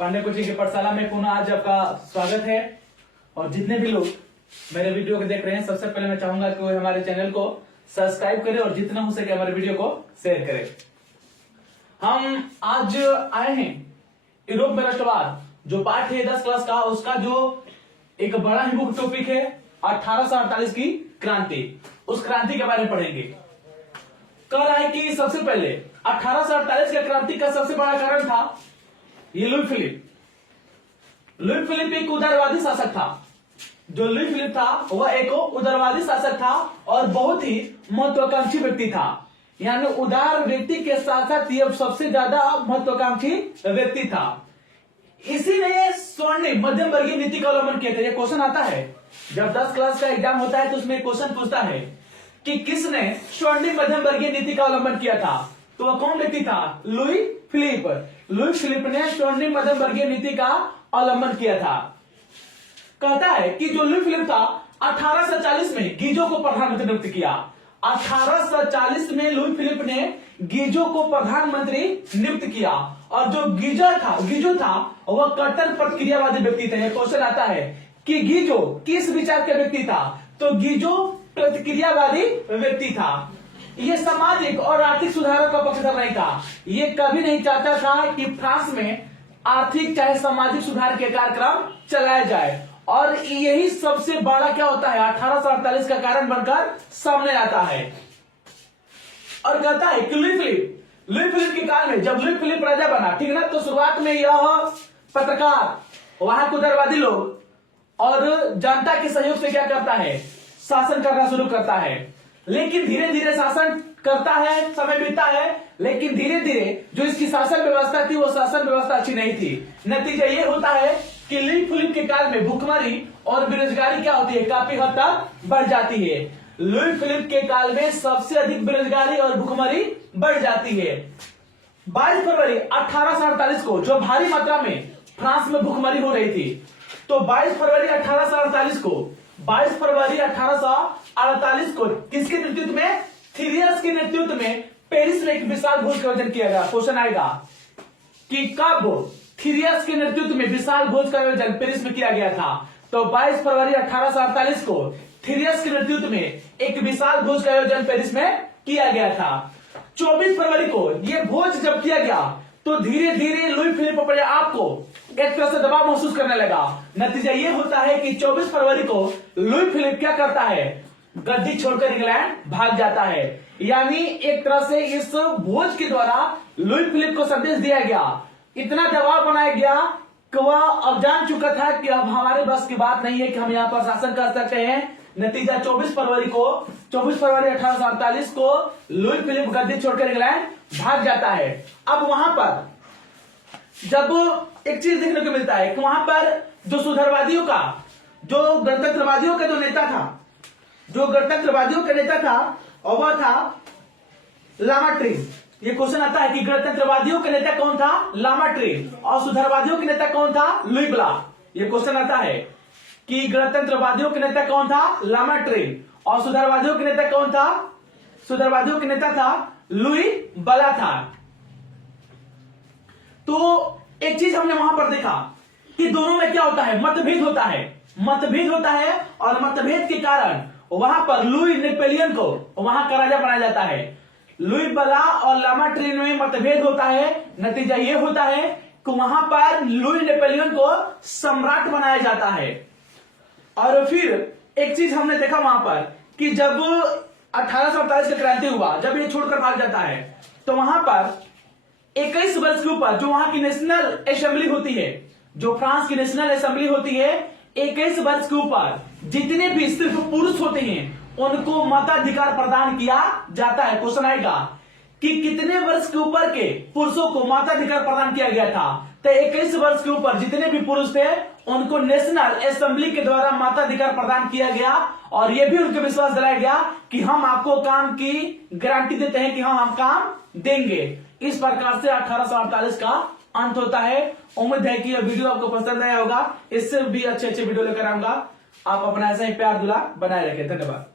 Pandey coaching की पाठशाला में पुनः आज आपका स्वागत है। और जितने भी लोग मेरे वीडियो को देख रहे हैं, सबसे पहले मैं चाहूंगा कि वो हमारे चैनल को सब्सक्राइब करें और जितना हो सके हमारे वीडियो को शेयर करें। हम आज आए हैं यूरोप में राष्ट्रवाद, जो पाठ है 10 क्लास का, उसका जो एक बड़ा ही बुक टॉपिक है 1848 की क्रांति। उस क्रांति के बारे में पढ़ेंगे। कह रहा है कि सबसे पहले 1848 की क्रांति का सबसे बड़ा कारण था ये लुई फिलिप। लुई फिलिप एक उदारवादी शासक था। जो लुई फिलिप था वह एक उदारवादी शासक था और बहुत ही महत्वाकांक्षी व्यक्ति था। यानी उदार व्यक्ति के साथ साथ ये सबसे ज्यादा महत्वाकांक्षी व्यक्ति था। इसी ने स्वर्णिम मध्यम वर्गीय नीति का अवलंबन किया था। ये क्वेश्चन आता है जब 10 क्लास का एग्जाम होता है तो उसमें क्वेश्चन पूछता है कि किसने स्वर्णिम मध्यम वर्गीय नीति का अवलंबन किया था। तो वह कौन व्यक्ति था? Louis Philippe. लुई फिलिप ने स्वर्णिम मध्यम वर्गीय नीति का अवलंबन किया था। कहता है कि जो लुई फिलिप था 1840 में गीजो को प्रधानमंत्री नियुक्त किया। 1840 में लुई फिलिप ने गीजो को प्रधानमंत्री नियुक्त किया और जो गीजो था वह कट्टर प्रतिक्रियावादी व्यक्ति था। यह क्वेश्चन आता है कि गीजो किस विचार का व्यक्ति था? तो गीजो प्रतिक्रियावादी व्यक्ति था। यह सामाजिक और आर्थिक सुधारों का पक्षधर नहीं था। यह कभी नहीं चाहता था कि फ्रांस में आर्थिक चाहे सामाजिक सुधार के कार्यक्रम चलाया जाए। और यही सबसे बड़ा क्या होता है 1848 का कारण बनकर सामने आता है। और कहता है कि लुई फिलिप के काल में जब लुई फिलिप राजा बना, ठीक ना, तो शुरुआत में यह पत्रकार, वहां के उदारवादी लोग और जनता के सहयोग से क्या करता है, शासन करना शुरू करता है। लेकिन धीरे धीरे शासन करता है, समय बीतता है, लेकिन धीरे धीरे जो इसकी शासन व्यवस्था थी वो शासन व्यवस्था अच्छी नहीं थी। नतीजा ये होता है कि लुई फिलिप के काल में भुखमरी और बेरोजगारी क्या होती है, काफी हद तक बढ़ जाती है। लुई फिलिप के काल में सबसे अधिक बेरोजगारी और भुखमरी बढ़ जाती है। 22 फरवरी 1848 को जो भारी मात्रा में फ्रांस में भुखमरी हो रही थी, तो 22 फरवरी 1848 को किसके नेतृत्व में? थीरियस के नेतृत्व में पेरिस में एक विशाल भोज का आयोजन किया गया। क्वेश्चन आएगा कि कब थीरियस के नेतृत्व में विशाल भोज का आयोजन पेरिस में किया गया था? तो 22 फरवरी 1848 को थीरियस के नेतृत्व में एक विशाल भोज का आयोजन पेरिस में किया गया था। 24 फरवरी को यह भोज जब किया गया तो धीरे धीरे लुई फिलिप अपने आप को एक तरह से दबाव महसूस करने लगा। नतीजा यह होता है कि 24 फरवरी को लुई फिलिप क्या करता है, गद्दी छोड़कर इंग्लैंड भाग जाता है। यानी एक तरह से इस भोज के द्वारा लुई फिलिप को संदेश दिया गया, इतना दबाव बनाया गया कि वह अब जान चुका था कि अब हमारे बस की बात नहीं है कि हम यहाँ पर शासन कर सकते हैं। नतीजा 24 फरवरी 1848 को लुई फिलिप गद्दी छोड़कर इंग्लैंड भाग जाता है। अब वहां पर जब एक चीज देखने को मिलता है कि वहां पर जो सुधारवादियों का, जो गणतंत्रवादियों का जो नेता था, और वह था लामार्ट्रीन। ये क्वेश्चन आता है कि गणतंत्रवादियों का नेता कौन था? लामार्ट्रीन। और सुधारवादियों के नेता कौन था? लुई ब्ला। ये क्वेश्चन आता है कि गणतंत्रवादियों के नेता कौन था? लामार्ट्रीन। और सुधारवादियों के नेता कौन था? सुधारवादियों के नेता था लुई ब्ला था। तो एक चीज हमने वहां पर देखा कि दोनों में क्या होता है, मतभेद होता है और मतभेद के कारण वहां पर लुई नेपोलियन को वहां का राजा बनाया जाता है। लुई ब्ला और लामार्ट्रीन में मतभेद होता है। नतीजा यह होता है कि वहां पर लुई नेपोलियन को सम्राट बनाया जाता है। और फिर एक चीज हमने देखा वहां पर कि जब 1848 की क्रांति हुआ, जब ये छोड़कर भाग जाता है, तो वहां पर 21 वर्ष के ऊपर जो वहां की नेशनल असेंबली होती है, जो फ्रांस की नेशनल असेंबली होती है, 21 वर्ष के ऊपर जितने भी सिर्फ पुरुष होते हैं उनको मताधिकार प्रदान किया जाता है। क्वेश्चन आएगा कि कितने वर्ष के ऊपर के पुरुषों को मताधिकार प्रदान किया गया था? तो 21 वर्ष के ऊपर जितने भी पुरुष थे उनको नेशनल असेंबली के द्वारा मताधिकार प्रदान किया गया। और यह भी उनको विश्वास दिलाया गया कि हम आपको काम की गारंटी देते हैं कि हम काम देंगे। इस प्रकार से 1848 का अंत होता है। उम्मीद है कि यह वीडियो आपको पसंद आया होगा। इससे भी अच्छे वीडियो लेकर आऊंगा। आप अपना ऐसा ही प्यार दुला बनाए रखें। धन्यवाद।